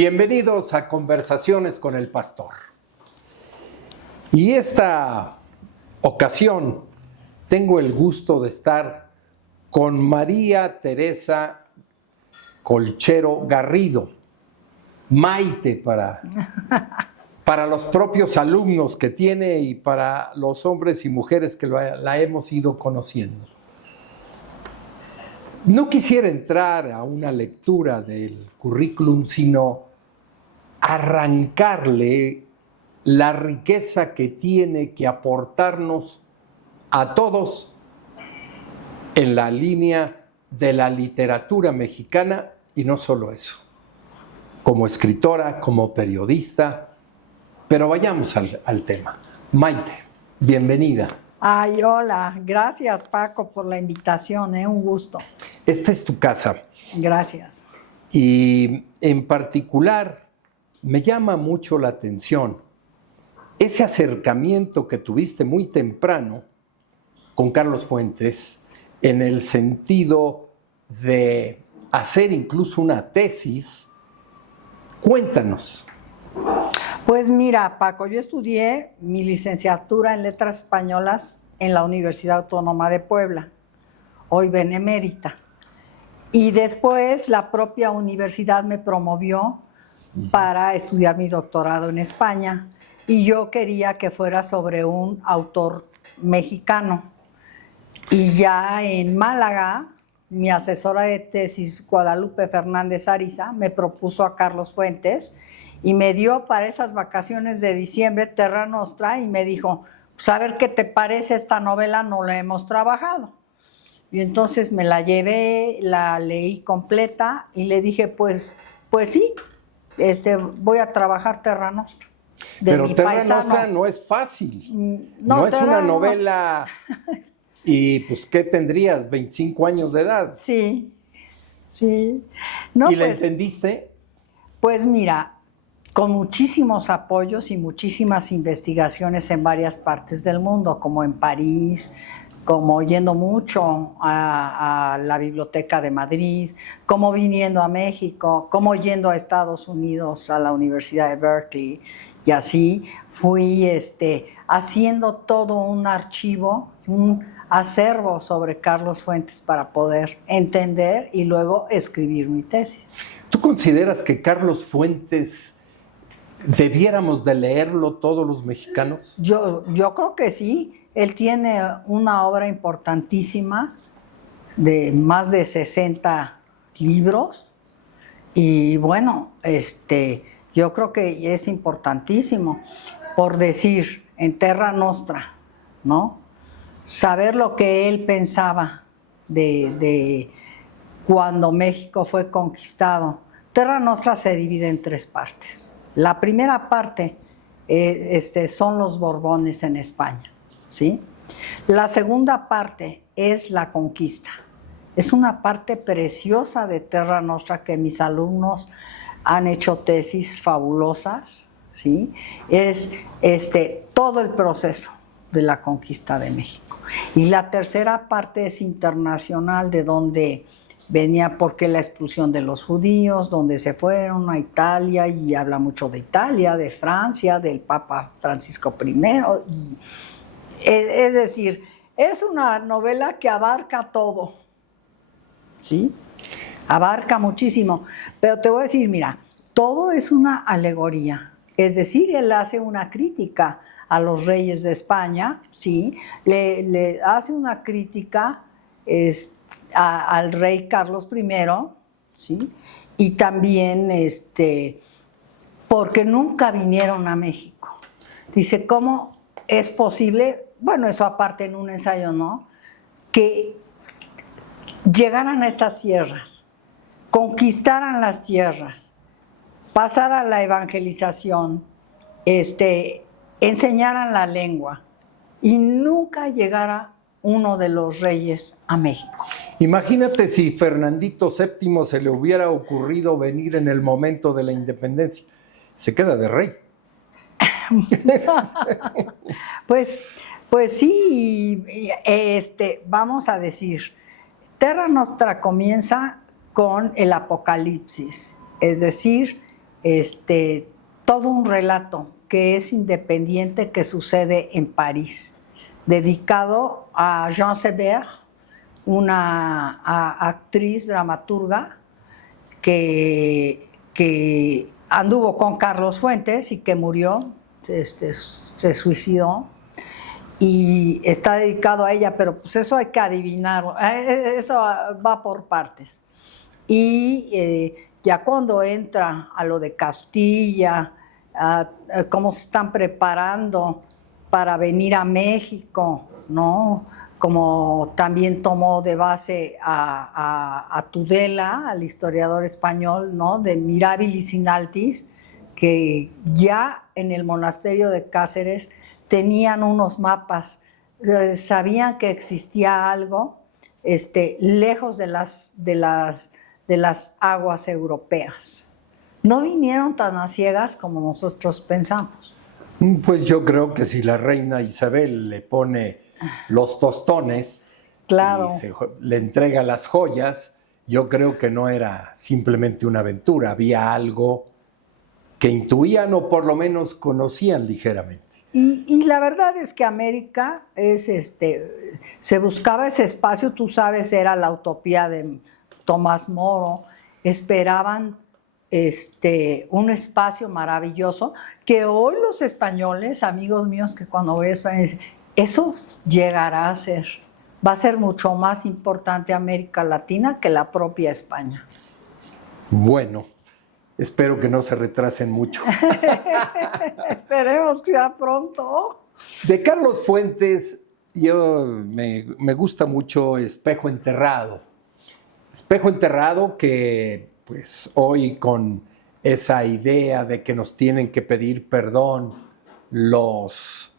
Bienvenidos a Conversaciones con el Pastor. Y esta ocasión tengo el gusto de estar con María Teresa Colchero Garrido, Maite para los propios alumnos que tiene y para los hombres y mujeres que la hemos ido conociendo. No quisiera entrar a una lectura del currículum, sino arrancarle la riqueza que tiene que aportarnos a todos en la línea de la literatura mexicana, y no solo eso, como escritora, como periodista. Pero vayamos al tema. Maite, bienvenida. Ay, hola, gracias Paco por la invitación, un gusto. Esta es tu casa. Gracias. Y en particular me llama mucho la atención ese acercamiento que tuviste muy temprano con Carlos Fuentes en el sentido de hacer incluso una tesis. Cuéntanos. Pues mira, Paco, yo estudié mi licenciatura en Letras Españolas en la Universidad Autónoma de Puebla, hoy benemérita. Y después la propia universidad me promovió para estudiar mi doctorado en España. Y yo quería que fuera sobre un autor mexicano. Y ya en Málaga, mi asesora de tesis, Guadalupe Fernández Ariza, me propuso a Carlos Fuentes y me dio para esas vacaciones de diciembre Terra Nostra y me dijo, pues a ver qué te parece esta novela, no la hemos trabajado. Y entonces me la llevé, la leí completa y le dije, pues sí, voy a trabajar Terra Nostra. Pero Terra Nostra no es fácil, no es una novela. Y pues, ¿qué tendrías? 25 años de edad. Sí, sí. No, ¿Y la entendiste? Pues mira, con muchísimos apoyos y muchísimas investigaciones en varias partes del mundo, como en París, como yendo mucho a la Biblioteca de Madrid, como viniendo a México, como yendo a Estados Unidos, a la Universidad de Berkeley, y así fui haciendo todo un archivo, un acervo sobre Carlos Fuentes para poder entender y luego escribir mi tesis. ¿Tú consideras que Carlos Fuentes debiéramos de leerlo todos los mexicanos? Yo creo que sí. Él tiene una obra importantísima de más de 60 libros y bueno, yo creo que es importantísimo, por decir, en Terra Nostra, ¿no? Saber lo que él pensaba de cuando México fue conquistado. Terra Nostra se divide en 3 partes. La primera parte son los Borbones en España, ¿sí? La segunda parte es la conquista. Es una parte preciosa de Terra Nostra que mis alumnos han hecho tesis fabulosas, ¿sí? Es todo el proceso de la conquista de México. Y la tercera parte es internacional, de donde venía porque la expulsión de los judíos, donde se fueron a Italia, y habla mucho de Italia, de Francia, del Papa Francisco I. Es decir, es una novela que abarca todo, ¿sí? Abarca muchísimo. Pero te voy a decir, mira, todo es una alegoría. Es decir, él hace una crítica a los reyes de España, ¿sí? Le hace una crítica al rey Carlos I, ¿sí? Y también porque nunca vinieron a México. Dice, ¿cómo es posible? Bueno, eso aparte en un ensayo, ¿no? Que llegaran a estas tierras, conquistaran las tierras, pasaran la evangelización, enseñaran la lengua y nunca llegara uno de los reyes a México. Imagínate si Fernandito VII se le hubiera ocurrido venir en el momento de la independencia. Se queda de rey. Pues sí, vamos a decir, Terra Nostra comienza con el Apocalipsis, es decir, todo un relato que es independiente que sucede en París, dedicado a Jean Sebert, una actriz dramaturga que anduvo con Carlos Fuentes y que murió, se suicidó, y está dedicado a ella, pero pues eso hay que adivinar, eso va por partes. Y ya cuando entra a lo de Castilla, a cómo se están preparando para venir a México, ¿no? Como también tomó de base a Tudela, al historiador español, ¿no? De Mirabilis in Altis, que ya en el monasterio de Cáceres tenían unos mapas, sabían que existía algo lejos de las aguas europeas. No vinieron tan a ciegas como nosotros pensamos. Pues yo creo que si la reina Isabel le pone los tostones, claro, y le entrega las joyas, yo creo que no era simplemente una aventura, había algo que intuían o por lo menos conocían ligeramente. Y la verdad es que América se buscaba ese espacio, tú sabes, era la utopía de Tomás Moro, esperaban un espacio maravilloso que hoy los españoles, amigos míos, que cuando voy a España dicen, eso llegará a ser, va a ser mucho más importante América Latina que la propia España. Bueno, espero que no se retrasen mucho. Esperemos que sea pronto. De Carlos Fuentes, me gusta mucho Espejo Enterrado. Espejo Enterrado que pues hoy con esa idea de que nos tienen que pedir perdón los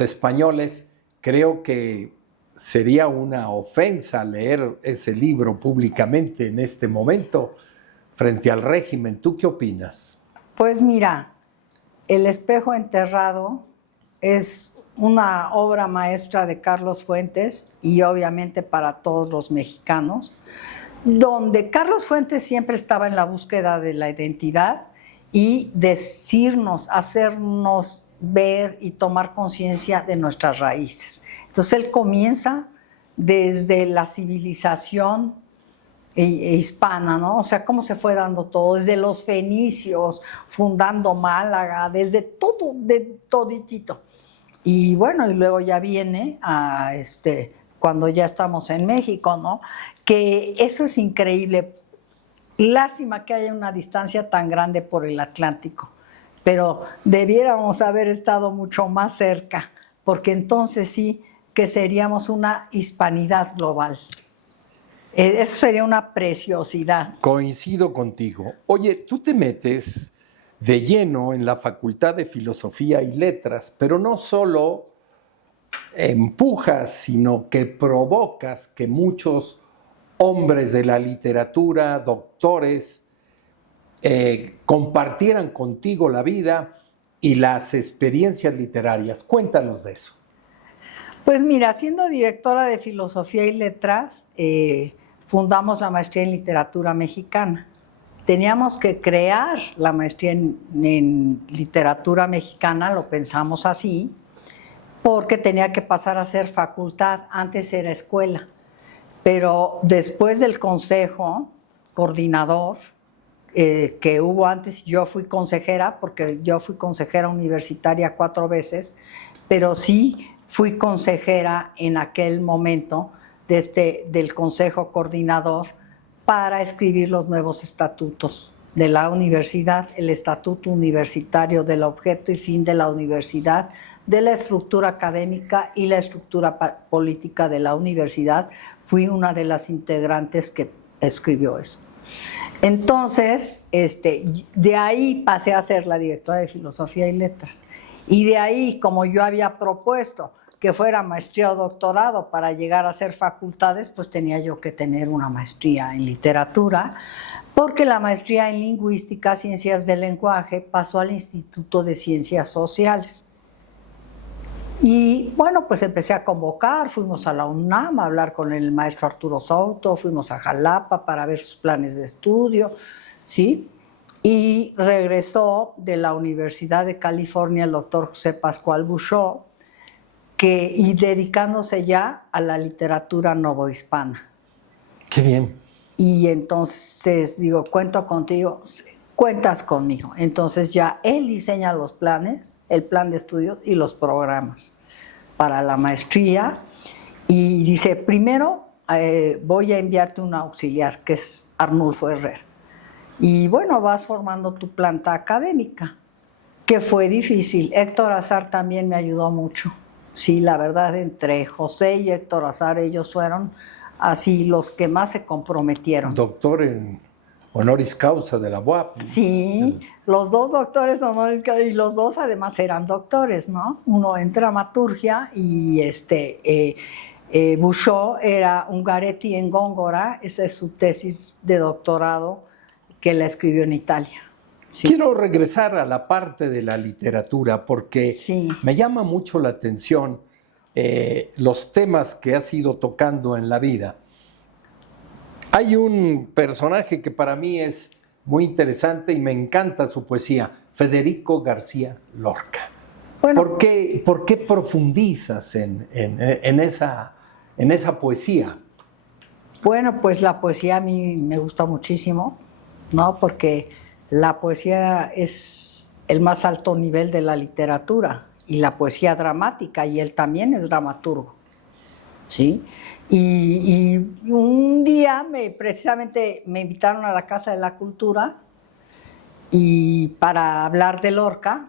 españoles, creo que sería una ofensa leer ese libro públicamente en este momento frente al régimen. ¿Tú qué opinas? Pues mira, El Espejo Enterrado es una obra maestra de Carlos Fuentes y obviamente para todos los mexicanos, donde Carlos Fuentes siempre estaba en la búsqueda de la identidad y decirnos, hacernos ver y tomar conciencia de nuestras raíces. Entonces él comienza desde la civilización hispana, ¿no? O sea, cómo se fue dando todo, desde los fenicios, fundando Málaga, desde todo, de toditito. Y bueno, y luego ya viene a cuando ya estamos en México, ¿no? Que eso es increíble. Lástima que haya una distancia tan grande por el Atlántico, pero debiéramos haber estado mucho más cerca, porque entonces sí que seríamos una hispanidad global. Eso sería una preciosidad. Coincido contigo. Oye, tú te metes de lleno en la Facultad de Filosofía y Letras, pero no solo empujas, sino que provocas que muchos hombres de la literatura, doctores, compartieran contigo la vida y las experiencias literarias. Cuéntanos de eso. Pues mira, siendo directora de Filosofía y Letras, fundamos la maestría en Literatura Mexicana. Teníamos que crear la maestría en Literatura Mexicana, lo pensamos así, porque tenía que pasar a ser facultad, antes era escuela. Pero después del consejo coordinador que hubo antes, yo fui consejera, porque yo fui consejera universitaria 4 veces, pero sí fui consejera en aquel momento del consejo coordinador para escribir los nuevos estatutos de la universidad, el estatuto universitario del objeto y fin de la universidad, de la estructura académica y la estructura política de la universidad. Fui una de las integrantes que escribió eso. Entonces, de ahí pasé a ser la directora de Filosofía y Letras. Y de ahí, como yo había propuesto que fuera maestría o doctorado para llegar a ser facultades, pues tenía yo que tener una maestría en literatura, porque la maestría en lingüística, ciencias del lenguaje, pasó al Instituto de Ciencias Sociales. Y bueno, pues empecé a convocar, fuimos a la UNAM a hablar con el maestro Arturo Souto, fuimos a Jalapa para ver sus planes de estudio, ¿sí? y regresó de la Universidad de California el doctor José Pascual Buchó, y dedicándose ya a la literatura novohispana. Qué bien. Y entonces digo, cuento contigo, cuentas conmigo. Entonces ya él diseña los planes, el plan de estudios y los programas para la maestría. Y dice, primero voy a enviarte un auxiliar, que es Arnulfo Herrera. Y bueno, vas formando tu planta académica, que fue difícil. Héctor Azar también me ayudó mucho. Sí, la verdad, entre José y Héctor Azar, ellos fueron así los que más se comprometieron. Doctor en honoris causa de la UAP. Sí, los dos doctores honoris causa, y los dos además eran doctores, ¿no? Uno en dramaturgia y Buchó era Ungaretti en Góngora, esa es su tesis de doctorado que la escribió en Italia. Sí. Quiero regresar a la parte de la literatura porque sí, me llama mucho la atención los temas que has ido tocando en la vida. Hay un personaje que para mí es muy interesante y me encanta su poesía, Federico García Lorca. Bueno, ¿Por qué profundizas en esa poesía? Bueno, pues la poesía a mí me gusta muchísimo, ¿no? Porque la poesía es el más alto nivel de la literatura y la poesía dramática, y él también es dramaturgo, ¿sí? Y un día precisamente me invitaron a la Casa de la Cultura y para hablar de Lorca,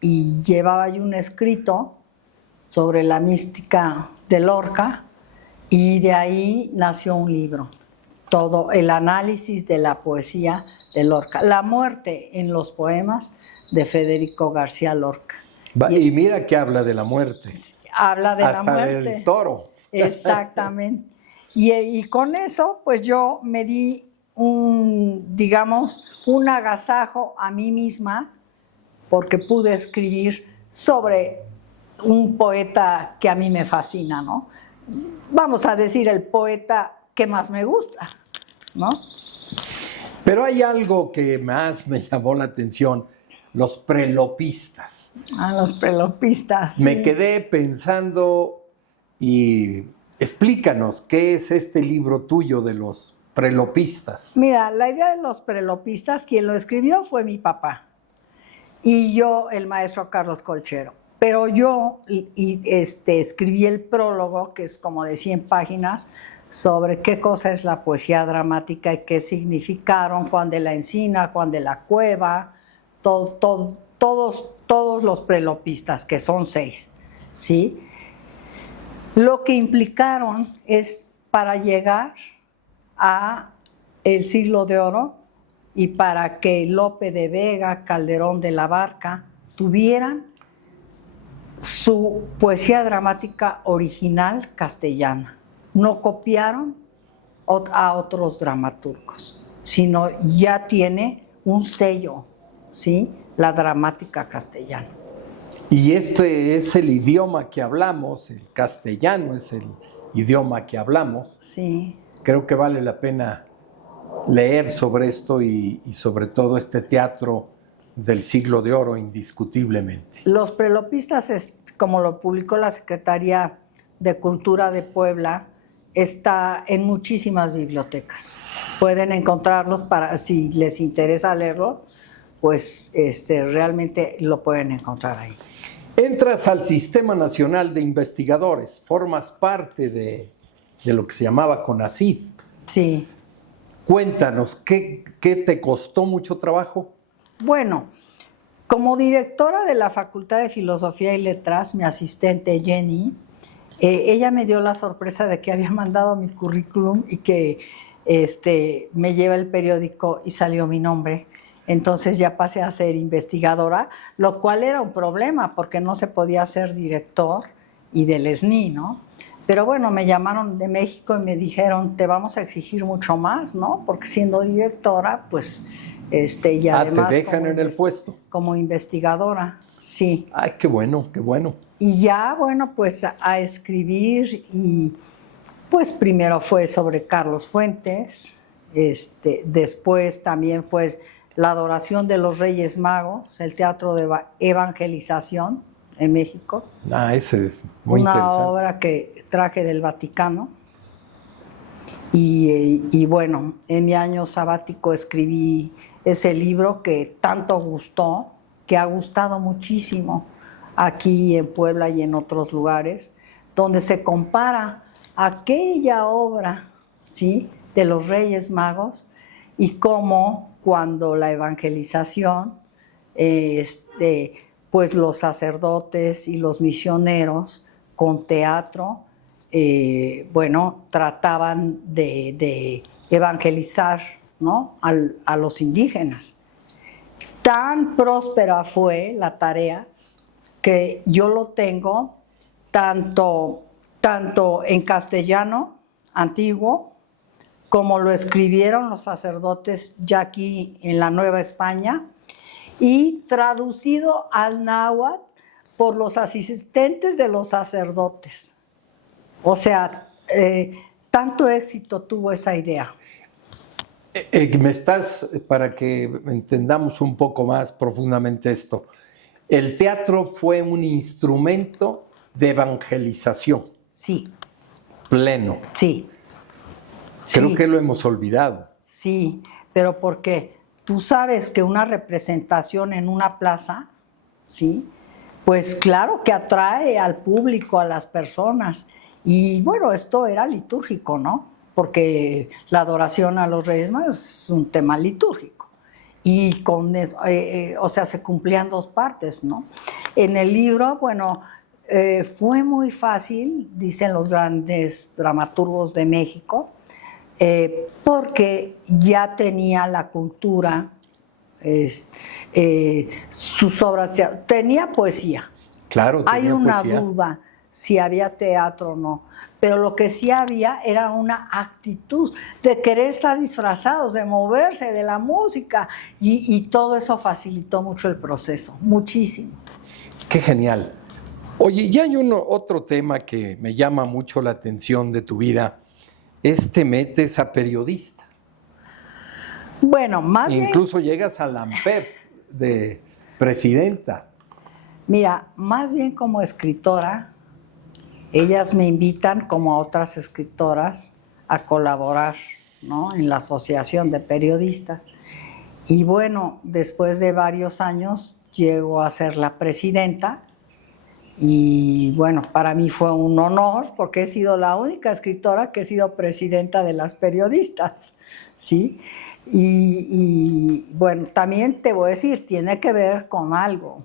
y llevaba yo un escrito sobre la mística de Lorca, y de ahí nació un libro, todo el análisis de la poesía de Lorca, la muerte en los poemas de Federico García Lorca. Y mira que habla de la muerte. Habla de la muerte. Hasta del toro. Exactamente. Y con eso, pues yo me di un agasajo a mí misma, porque pude escribir sobre un poeta que a mí me fascina, ¿no? Vamos a decir, el poeta que más me gusta, ¿no? Pero hay algo que más me llamó la atención, los prelopistas. Los prelopistas, sí. Me quedé pensando y explícanos, ¿qué es este libro tuyo de los prelopistas? Mira, la idea de los prelopistas, quien lo escribió fue mi papá y yo, el maestro Carlos Colchero. Pero yo escribí el prólogo, que es como de 100 páginas, sobre qué cosa es la poesía dramática y qué significaron Juan de la Encina, Juan de la Cueva, todos los prelopistas, que son 6, ¿sí? Lo que implicaron es para llegar a el Siglo de Oro y para que Lope de Vega, Calderón de la Barca tuvieran su poesía dramática original castellana. No copiaron a otros dramaturgos, sino ya tiene un sello, ¿sí? La dramática castellana. Y este es el idioma que hablamos, el castellano es el idioma que hablamos. Sí. Creo que vale la pena leer sobre esto y sobre todo este teatro del Siglo de Oro, indiscutiblemente. Los prelopistas, como lo publicó la Secretaría de Cultura de Puebla, está en muchísimas bibliotecas. Pueden encontrarlos si les interesa leerlo, pues realmente lo pueden encontrar ahí. Entras al Sistema Nacional de Investigadores, formas parte de lo que se llamaba CONACYT. Sí. Cuéntanos, ¿qué te costó mucho trabajo? Bueno, como directora de la Facultad de Filosofía y Letras, mi asistente Jenny, ella me dio la sorpresa de que había mandado mi currículum y que me lleva el periódico y salió mi nombre. Entonces ya pasé a ser investigadora, lo cual era un problema porque no se podía ser director y del SNI, ¿no? Pero bueno, me llamaron de México y me dijeron, te vamos a exigir mucho más, ¿no? Porque siendo directora, pues y además te dejan en el puesto. Como investigadora, sí. Ay, qué bueno, qué bueno. Y ya, bueno, pues a escribir, y pues primero fue sobre Carlos Fuentes, después también fue la adoración de los Reyes Magos, el teatro de evangelización en México. Ese es muy una interesante. obra que traje del Vaticano. Y bueno, en mi año sabático escribí ese libro que tanto gustó, que ha gustado muchísimo aquí en Puebla y en otros lugares, donde se compara aquella obra, ¿sí?, de los Reyes Magos y cómo cuando la evangelización, pues los sacerdotes y los misioneros con teatro, bueno, trataban de evangelizar, ¿no?, a los indígenas. Tan próspera fue la tarea que yo lo tengo tanto en castellano antiguo, como lo escribieron los sacerdotes ya aquí en la Nueva España, y traducido al náhuatl por los asistentes de los sacerdotes. O sea, tanto éxito tuvo esa idea. Para que entendamos un poco más profundamente esto, el teatro fue un instrumento de evangelización. Sí. Pleno. Sí. Creo sí, que lo hemos olvidado. Sí, pero ¿por qué? Tú sabes que una representación en una plaza, ¿sí?, pues claro que atrae al público, a las personas. Y bueno, esto era litúrgico, ¿no? Porque la adoración a los Reyes Magos es un tema litúrgico. Y o sea, se cumplían dos partes, ¿no? En el libro, bueno, fue muy fácil, dicen los grandes dramaturgos de México, porque ya tenía la cultura, sus obras, tenía poesía. Claro, tenía Hay una poesía. duda si había teatro o no, pero lo que sí había era una actitud de querer estar disfrazados, de moverse, de la música, y todo eso facilitó mucho el proceso, muchísimo. Qué genial. Oye, ya hay otro tema que me llama mucho la atención de tu vida. Te metes a periodista. Bueno, más bien... Incluso llegas a la ANPEP de presidenta. Mira, más bien como escritora, ellas me invitan, como a otras escritoras, a colaborar, ¿no?, en la Asociación de Periodistas. Y bueno, después de varios años llego a ser la presidenta. Y bueno, para mí fue un honor porque he sido la única escritora que he sido presidenta de las periodistas, ¿sí? Y bueno, también te voy a decir, tiene que ver con algo.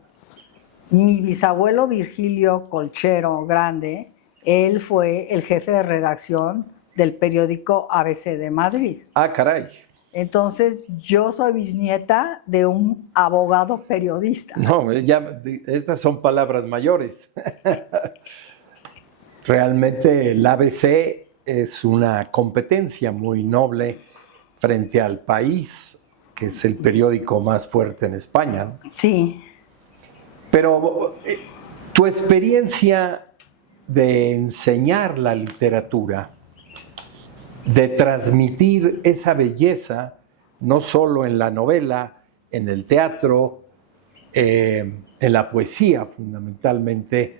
Mi bisabuelo Virgilio Colchero Grande, él fue el jefe de redacción del periódico ABC de Madrid. Ah, caray. Entonces, yo soy bisnieta de un abogado periodista. No, estas son palabras mayores. Realmente el ABC es una competencia muy noble frente al País, que es el periódico más fuerte en España. Sí. Pero tu experiencia de enseñar la literatura, de transmitir esa belleza, no solo en la novela, en el teatro, en la poesía fundamentalmente,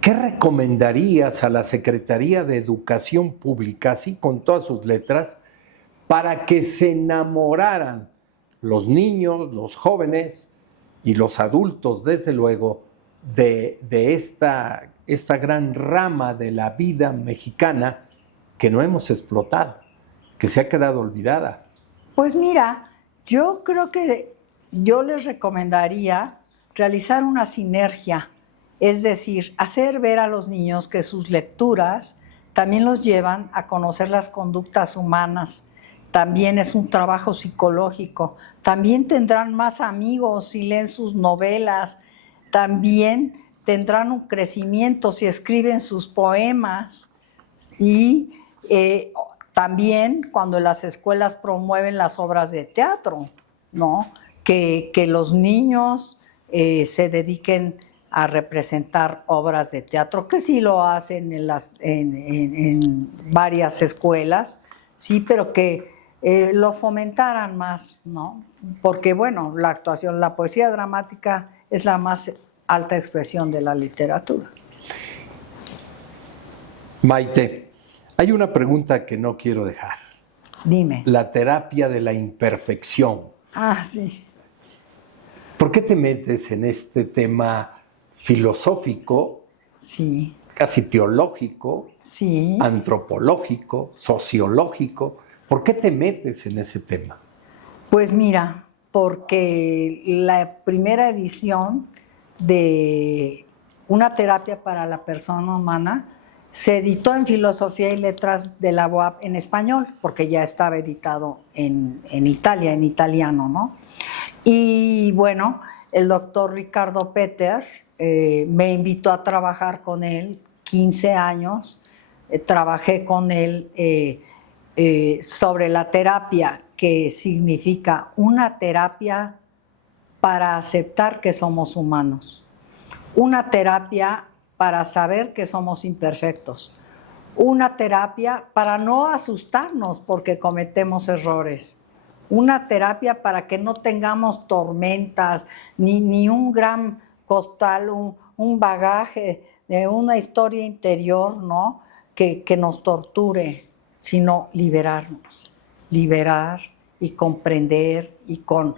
¿qué recomendarías a la Secretaría de Educación Pública, así con todas sus letras, para que se enamoraran los niños, los jóvenes y los adultos, desde luego, de esta gran rama de la vida mexicana que no hemos explotado, que se ha quedado olvidada? Pues mira, yo creo que yo les recomendaría realizar una sinergia, es decir, hacer ver a los niños que sus lecturas también los llevan a conocer las conductas humanas, también es un trabajo psicológico, también tendrán más amigos si leen sus novelas, también tendrán un crecimiento si escriben sus poemas y también cuando las escuelas promueven las obras de teatro, ¿no?, que los niños se dediquen a representar obras de teatro, que sí lo hacen en varias escuelas, sí, pero que lo fomentaran más, ¿no? Porque, bueno, la actuación, la poesía dramática es la más alta expresión de la literatura. Maite, hay una pregunta que no quiero dejar. Dime. La terapia de la imperfección. Ah, sí. ¿Por qué te metes en este tema filosófico, Sí. casi teológico, Sí. antropológico, sociológico? ¿Por qué te metes en ese tema? Pues mira, porque la primera edición de Una terapia para la persona humana se editó en Filosofía y Letras de la UAP en español, porque ya estaba editado en Italia, en italiano, ¿no? Y bueno, el doctor Ricardo Peter me invitó a trabajar con él 15 años. Trabajé con él sobre la terapia, que significa una terapia para aceptar que somos humanos, una terapia para saber que somos imperfectos, una terapia para no asustarnos porque cometemos errores, una terapia para que no tengamos tormentas, ni un gran costal, un bagaje de una historia interior, ¿no? que nos torture, sino liberarnos, liberar y comprender, y con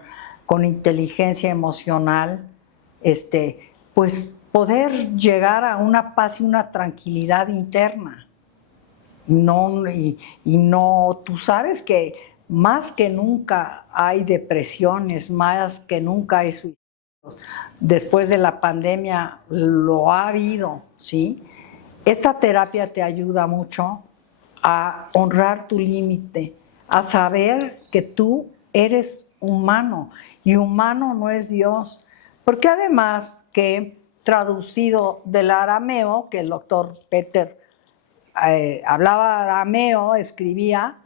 inteligencia emocional, pues poder llegar a una paz y una tranquilidad interna. No, tú sabes que más que nunca hay depresiones, más que nunca hay suicidios. Después de la pandemia lo ha habido, ¿sí? Esta terapia te ayuda mucho a honrar tu límite, a saber que tú eres humano y humano no es Dios. Porque además que traducido del arameo, que el doctor Peter hablaba arameo, escribía,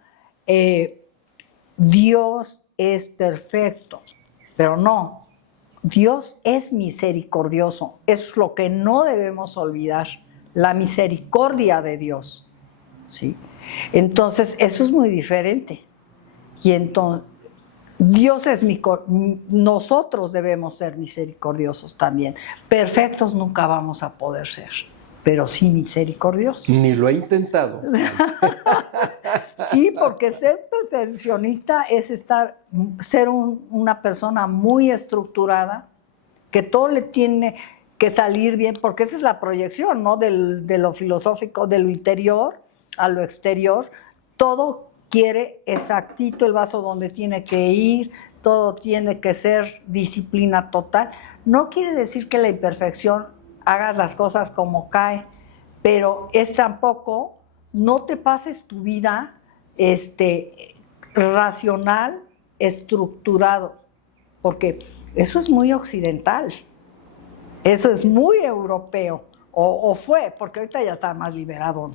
Dios es perfecto, pero no, Dios es misericordioso. Eso es lo que no debemos olvidar, la misericordia de Dios, ¿sí? Entonces, eso es muy diferente. Y entonces, nosotros debemos ser misericordiosos también. Perfectos nunca vamos a poder ser, pero sí misericordiosos. Ni lo he intentado. Sí, porque ser perfeccionista es ser una persona muy estructurada, que todo le tiene que salir bien, porque esa es la proyección, ¿no? De lo filosófico, de lo interior a lo exterior. Todo quiere exactito el vaso donde tiene que ir, todo tiene que ser disciplina total. No quiere decir que la imperfección hagas las cosas como cae, pero es tampoco, no te pases tu vida racional, estructurado, porque eso es muy occidental, eso es muy europeo, o fue, porque ahorita ya está más liberado.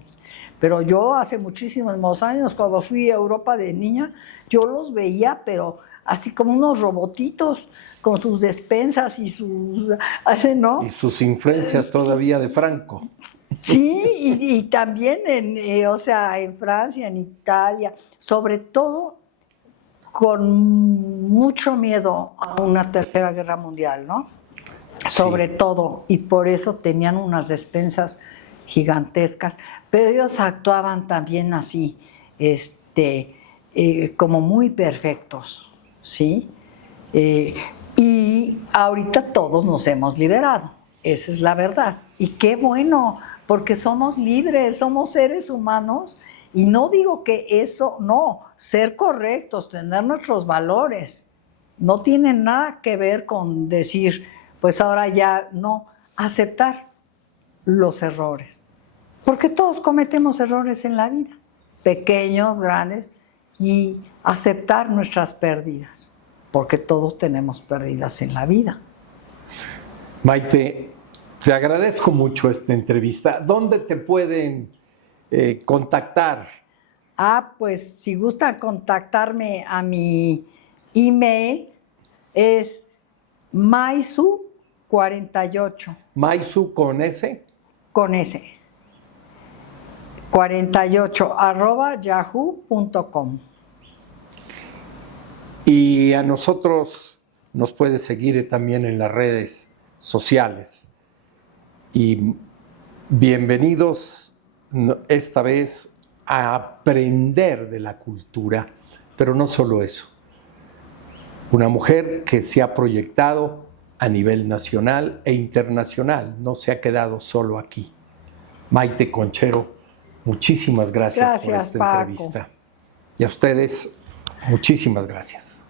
Pero yo hace muchísimos años, cuando fui a Europa de niña, yo los veía, pero así como unos robotitos, con sus despensas y sus, ¿no? Y sus influencias todavía de Franco. Sí, y también en Francia, en Italia, sobre todo con mucho miedo a una tercera guerra mundial, ¿no? Sobre todo, y por eso tenían unas despensas gigantescas, pero ellos actuaban también así, como muy perfectos, ¿sí? Y ahorita todos nos hemos liberado, esa es la verdad. Y qué bueno, porque somos libres, somos seres humanos, y no digo que eso, no, ser correctos, tener nuestros valores, no tiene nada que ver con decir, pues ahora ya no, aceptar los errores. Porque todos cometemos errores en la vida, pequeños, grandes, y aceptar nuestras pérdidas, porque todos tenemos pérdidas en la vida. Maite, te agradezco mucho esta entrevista. ¿Dónde te pueden contactar? Pues si gustan contactarme a mi email, es Maisu48. Maisu con S. Con S. 48 @yahoo.com. Y a nosotros nos puede seguir también en las redes sociales. Y bienvenidos esta vez a aprender de la cultura, pero no solo eso. Una mujer que se ha proyectado a nivel nacional e internacional, no se ha quedado solo aquí. Maite Conchero, muchísimas gracias por esta Paco. entrevista. Y a ustedes, muchísimas gracias.